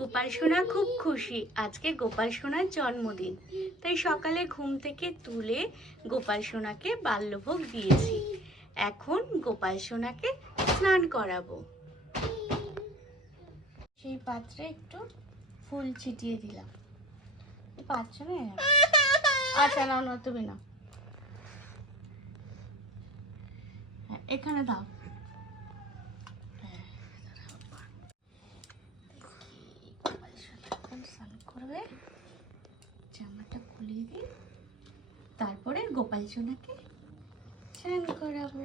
গোপাল সোনা খুব খুশি, আজকে গোপাল সোনার জন্মদিন। তাই সকালে ঘুম থেকে তুলে গোপাল সোনাকে বাল্যভোগ দিয়েছি। এখন গোপাল সোনাকে স্নান করাবো। সেই পাত্রে একটু ফুল ছিটিয়ে দিলাম। পাচ্ছ না? আচ্ছা নাও না, তুমি না, এখানে দাও। স্নান করবে, জামাটা খুলিয়ে দিই, তারপরে গোপাল সোনাকে স্নান করাবো।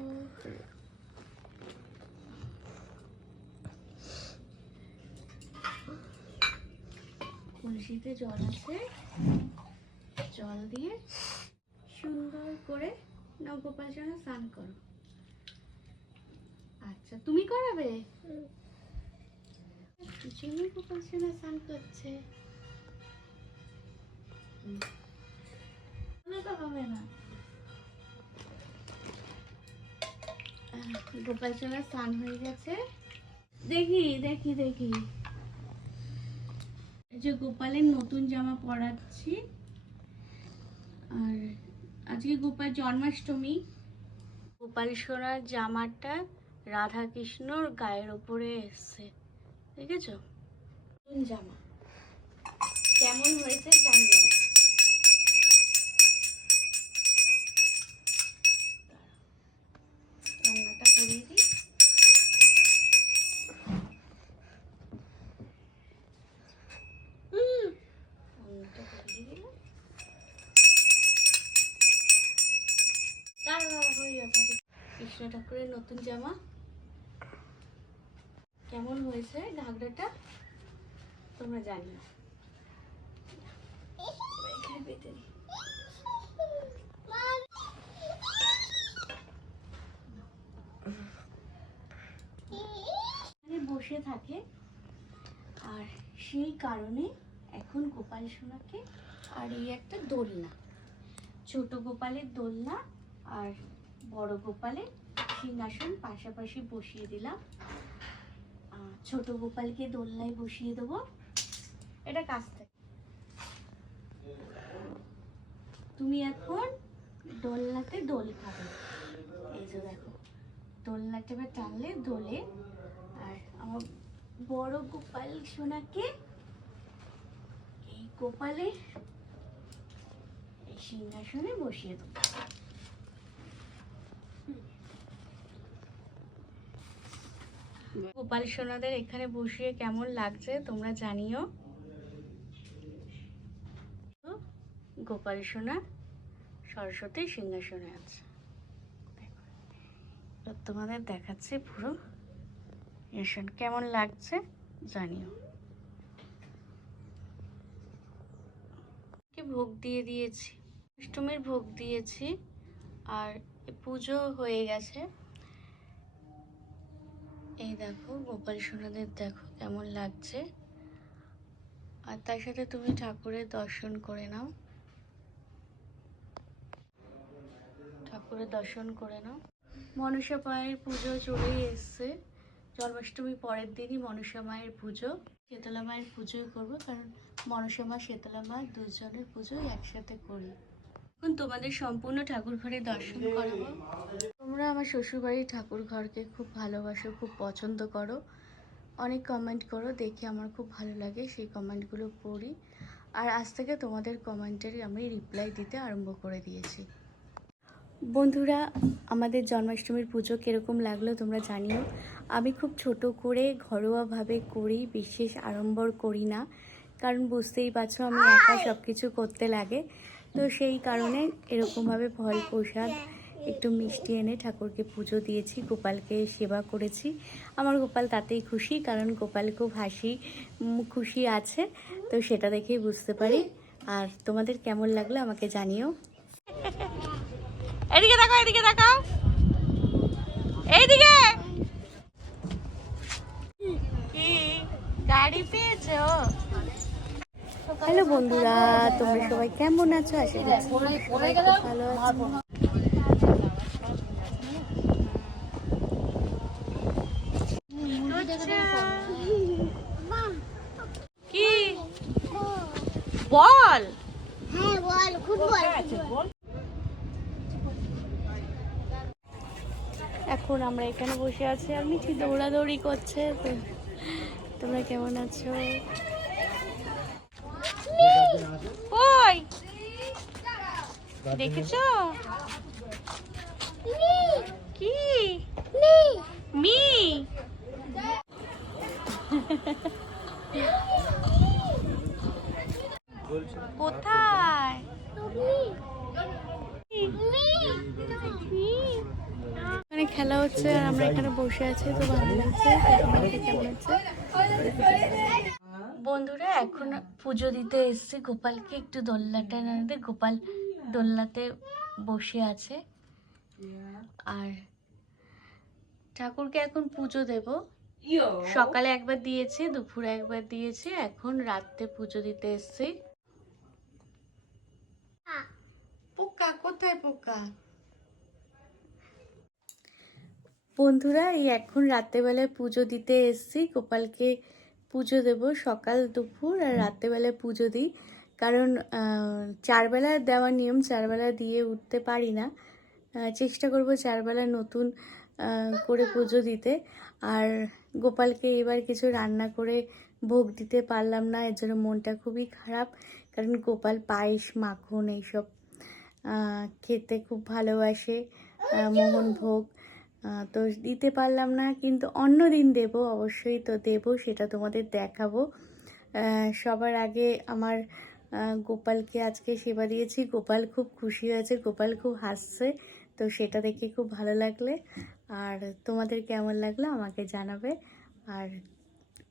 কলসিতে জল আছে, জল দিয়ে সুন্দর করে নাও গোপাল সোনা স্নান করো। আচ্ছা তুমি করাবে? দুজনেই গোপাল সোনা স্নান করছে, তো হবে না। গোপাল সোনা স্নান হয়ে গেছে, দেখি দেখি দেখি। এই যে গোপালের নতুন জামা পরাচ্ছি। আর আজকে গোপাল জন্মাষ্টমী। গোপাল সোনার জামাটা রাধা কৃষ্ণর গায়ের উপরে এসছে, দেখেছো? নতুন জামা কেমন হয়েছে জানিও। রান্নাটা করিয়ে দিই। কৃষ্ণ ঠাকুরের নতুন জামা কেমন হয়েছে ঘাগরাটা তোমরা জানিও। বসে থাকে, আর সেই কারণে এখন গোপাল সোনাকে, আর এই একটা দোলনা, ছোট গোপালের দোলনা আর বড় গোপালের সিংহাসন পাশাপাশি বসিয়ে দিলাম। ছোট গোপালকে দোলনায় বসিয়ে দেবো। এটা কাছ থেকে তুমি এখন দোলনাতে দোল খাবে। এই যে দেখো, দোলনাটা টানলে দোলে, আর আমার বড় গোপাল সোনাকে এই গোপালের এই সিংহাসনে বসিয়ে দেবো। গোপাল সোনাদের এখানে বসিয়ে কেমন লাগছে তোমরা জানিও। গোপাল সোনা সরস্বতী সিংহাসনে আছে, তোমাদের দেখাচ্ছি পুরো সিংহাসন কেমন লাগছে জানিও। ভোগ দিয়ে দিয়েছি, অষ্টমীর ভোগ দিয়েছি, আর পুজো হয়ে গেছে। এই দেখো গোপাল সোনাদের দেখো কেমন লাগছে। আর তার সাথে তুমি ঠাকুরের দর্শন করে নাও, ঠাকুরের দর্শন করে নাও। মনসা মায়ের পুজো চলেই এসছে, জন্মাষ্টমী পরের দিনই মনসা মায়ের পুজো। শীতলা মায়ের পুজোই করবো, কারণ মনসা মা শীতলা মা দুজনের পুজোই একসাথে করি। এখন তোমাদের সম্পূর্ণ ঠাকুর ঘরে দর্শন করাবো। তোমরা আমার শ্বশুরবাড়ির ঠাকুর ঘরকে খুব ভালোবাসো, খুব পছন্দ করো, অনেক কমেন্ট করো, দেখে আমার খুব ভালো লাগে, সেই কমেন্টগুলো পড়ি। আর আজ থেকে তোমাদের কমেন্টেরই আমি রিপ্লাই দিতে আরম্ভ করে দিয়েছি। বন্ধুরা, আমাদের জন্মাষ্টমীর পুজো কীরকম লাগলো তোমরা জানিও। আমি খুব ছোট করে ঘরোয়াভাবে করি, বিশেষ আড়ম্বর করি না, কারণ বুঝতেই পারছো আমি একা সব কিছু করতে লাগে। তো সেই কারণে এরকমভাবে ফল প্রসাদ একটু মিষ্টি এনে ঠাকুরকে পুজো দিয়েছি, গোপালকে সেবা করেছি। আমার গোপাল তাতেই খুশি, কারণ গোপাল খুব খুশি আছে, তো সেটা দেখেই বুঝতে পারি। আর তোমাদের কেমন লাগলো আমাকে জানিও। এদিকে দেখো, এদিকে দেখো, এইদিকে। কি গাড়ি পেয়েছো? হ্যালো বন্ধুরা, তোমরা সবাই কেমন আছো? আশা করছি ভালো আছো। বল। হ্যাঁ বল, ফুটবল। এখন আমরা এখানে বসে আছি আর মিঠি দৌড়াদৌড়ি করছে। তো তোমরা কেমন আছো? কই দেখেছো কি মি কোথায়? এখানে খেলা হচ্ছে আর আমরা এখানে বসে আছি। তো ভালো লাগছে। তোমাদের কেমন লাগছে? বন্ধুরা এখন পুজো দিতে এসেছি। গোপালকে একটু দোলনাটা আনতে, গোপাল দোলনাতে বসে আছে। আর ঠাকুরকে এখন পুজো দেব। সকালে একবার দিয়েছি, দুপুরে একবার দিয়েছি, এখন রাতে পুজো দিতে এসেছি। পোকা কোথায়? পোকা বন্ধুরা এই এখন রাত্রেবেলায় পুজো দিতে এসেছি। গোপালকে পুজো দেব, সকাল দুপুর আর রাত্রেবেলায় পুজো দিই। কারণ চারবেলা দেওয়ার নিয়ম, চারবেলা দিয়ে উঠতে পারি না। চেষ্টা করব চারবেলা নতুন করে পুজো দিতে। আর গোপালকে এবার কিছু রান্না করে ভোগ দিতে পারলাম না, এর জন্য মনটা খুবই খারাপ। কারণ গোপাল পায়েস, মাখন এইসব খেতে খুব ভালোবাসে, মোহনভোগ। তো দিতে পারলাম না, কিন্তু অন্য দিন দেবো, অবশ্যই তো দেবো, সেটা তোমাদের দেখাবো। সবার আগে আমার গোপালকে আজকে সেবা দিয়েছি। গোপাল খুব খুশি হয়েছে, গোপাল খুব হাসছে। তো সেটা দেখে খুব ভালো লাগলে। আর তোমাদের কেমন লাগলো আমাকে জানাবে। আর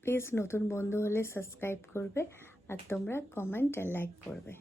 প্লিজ নতুন বন্ধু হলে সাবস্ক্রাইব করবে, আর তোমরা কমেন্ট আর লাইক করবে।